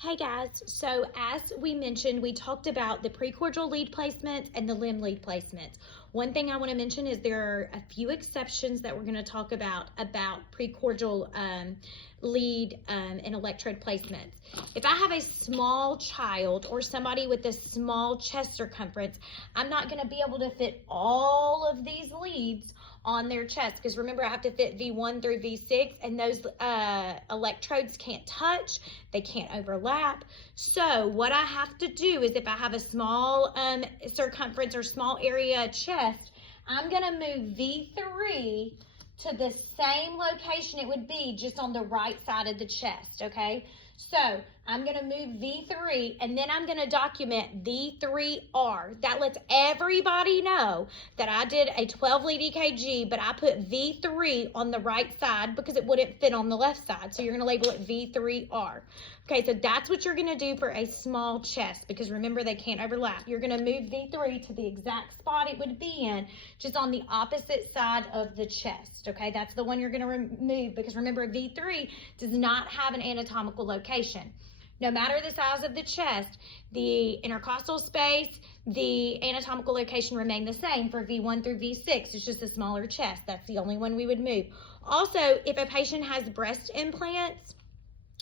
Hey guys, so as we mentioned, we talked about the precordial lead placements and the limb lead placements. One thing I want to mention is there are a few exceptions that we're going to talk about precordial lead and electrode placements. If I have a small child or somebody with a small chest circumference, I'm not going to be able to fit all of these leads on their chest, because remember, I have to fit V1 through V6, and those electrodes can't touch, they can't overlap. So what I have to do is, if I have a small circumference or small area chest, I'm gonna move V3 to the same location it would be, just on the right side of the chest, okay? So I'm gonna move V3, and then I'm gonna document V3R. That lets everybody know that I did a 12 lead EKG, but I put V3 on the right side because it wouldn't fit on the left side. So you're gonna label it V3R. Okay, so that's what you're gonna do for a small chest, because remember, they can't overlap. You're gonna move V3 to the exact spot it would be in, just on the opposite side of the chest, okay? That's the one you're gonna remove, because remember, V3 does not have an anatomical location. No matter the size of the chest, the intercostal space, the anatomical location remain the same for V1 through V6. It's just a smaller chest. That's the only one we would move. Also, if a patient has breast implants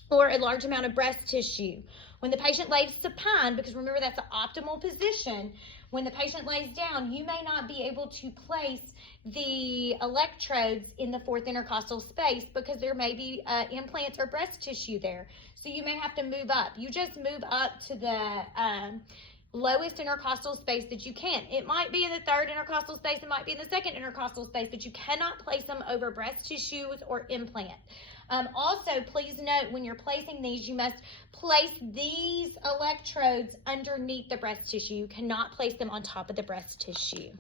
or a large amount of breast tissue, when the patient lays supine, because remember, that's the optimal position, when the patient lays down, you may not be able to place the electrodes in the fourth intercostal space because there may be implants or breast tissue there. So you may have to move up. You just move up to the lowest intercostal space that you can. It might be in the third intercostal space, it might be in the second intercostal space, but you cannot place them over breast tissues or implant. Also, please note, when you're placing these, you must place these electrodes underneath the breast tissue. You cannot place them on top of the breast tissue.